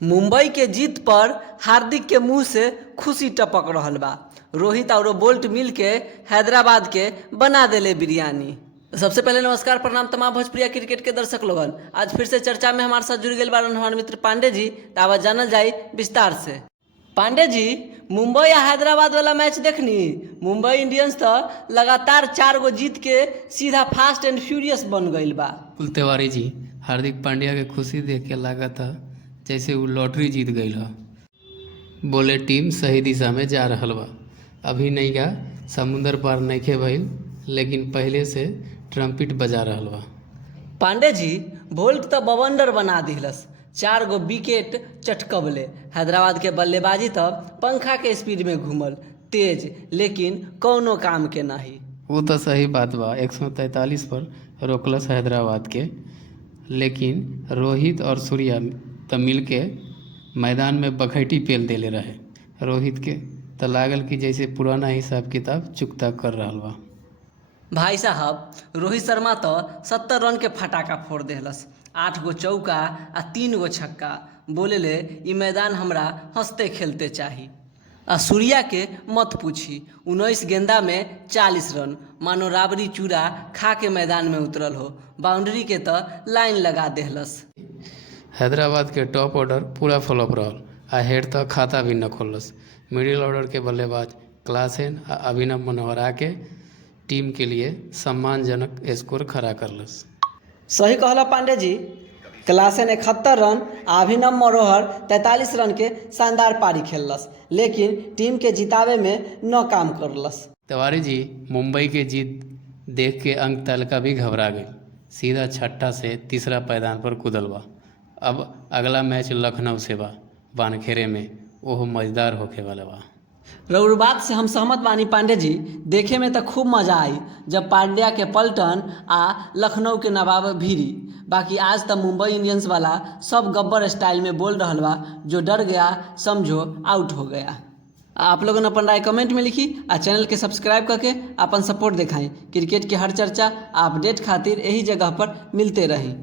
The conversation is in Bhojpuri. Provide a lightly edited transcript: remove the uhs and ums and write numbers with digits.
मुंबई के जीत पर हार्दिक के मुंह से खुशी टपक रहल बा। रोहित और बोल्ट मिल के हैदराबाद के बना देले बिरयानी। सबसे पहले नमस्कार प्रणाम तमाम भोजपुरिया क्रिकेट के दर्शक लोगन। आज फिर से चर्चा में हमारे साथ जुड़ गए बारन हमारे मित्र पांडे जी। तो आवाज जानल जाई विस्तार से। पांडे जी, मुंबई या हैदराबाद वाला मैच देखनी। मुंबई इंडियंस तो लगातार 4 गो जीत के सीधा फास्ट एंड फ्यूरियस बन गईल बा। कुल तिवारी जी, हार्दिक पांड्या के खुशी देख के लगा था जैसे वो लॉटरी जीत गई ह। बोले टीम सही दिशा में जा रहल बा। अभी नहीं का समुंदर पार नइखे भइल, लेकिन पहले से ट्रम्पिट बजा रहल बा। पांडे जी, बोल्ट तो बवंडर बना दिलस। 4 गो विकेट चटकबले। हैदराबाद के बल्लेबाजी तो पंखा के स्पीड में घूमल, तेज लेकिन कौनो काम के नहीं। वो तो सही बात बा, 143 पर रोकलस हैदराबाद के, लेकिन रोहित और सूर्या तो मिल के मैदान में बखैटी पेल देले रहे। रोहित के तो लागल कि जैसे पुराना हिसाब किताब चुकता कर रहा बा। भाई साहब, रोहित शर्मा तो 70 रन के फटाका फोड़ देहलस। 8 गो चौका आ 3 गो छक्का। बोले ले ई मैदान हमरा हंसते खेलते चाही। आ सूर्या के मत पूछी, 19 गेंदा में 40 रन। मानो राबड़ी चूड़ा खा के मैदान में उतरल हो। बाउंड्री के तो लाइन लगा देहलस। हैदराबाद के टॉप ऑर्डर पूरा फ्लॉप रहल आ हेड तक खाता भी न खोलस। मिडिल ऑर्डर के बल्लेबाज क्लासेन आ अभिनव मनोहर आके टीम के लिए सम्मानजनक स्कोर खड़ा करलस। सही कहला पांडे जी। क्लासेन 71 रन, अभिनव मनोहर 43 रन के शानदार पारी खेललस, लेकिन टीम के जितावे में न काम करलस। तिवारी जी, मुंबई के जीत देख के अंक तालिका भी घबरा गई। सीधा छठा से तीसरा पायदान पर कूदल बा। अब अगला मैच लखनऊ से बा, वानखेड़े में। ओह मजेदार होखे वाला बा। रउर बात से हम सहमत बानी पांडे जी। देखे में तो खूब मजा आई जब पांड्या के पलटन आ लखनऊ के नवाब भीरी। बाकी आज तो मुंबई इंडियंस वाला सब गब्बर स्टाइल में बोल रहल बा। जो डर गया समझो आउट हो गया। आप लोगों ने अपन राय कमेंट में लिखी आ चैनल के सब्सक्राइब करके अपन सपोर्ट दिखाएं। क्रिकेट की हर चर्चा अपडेट खातिर यही जगह पर मिलते रही।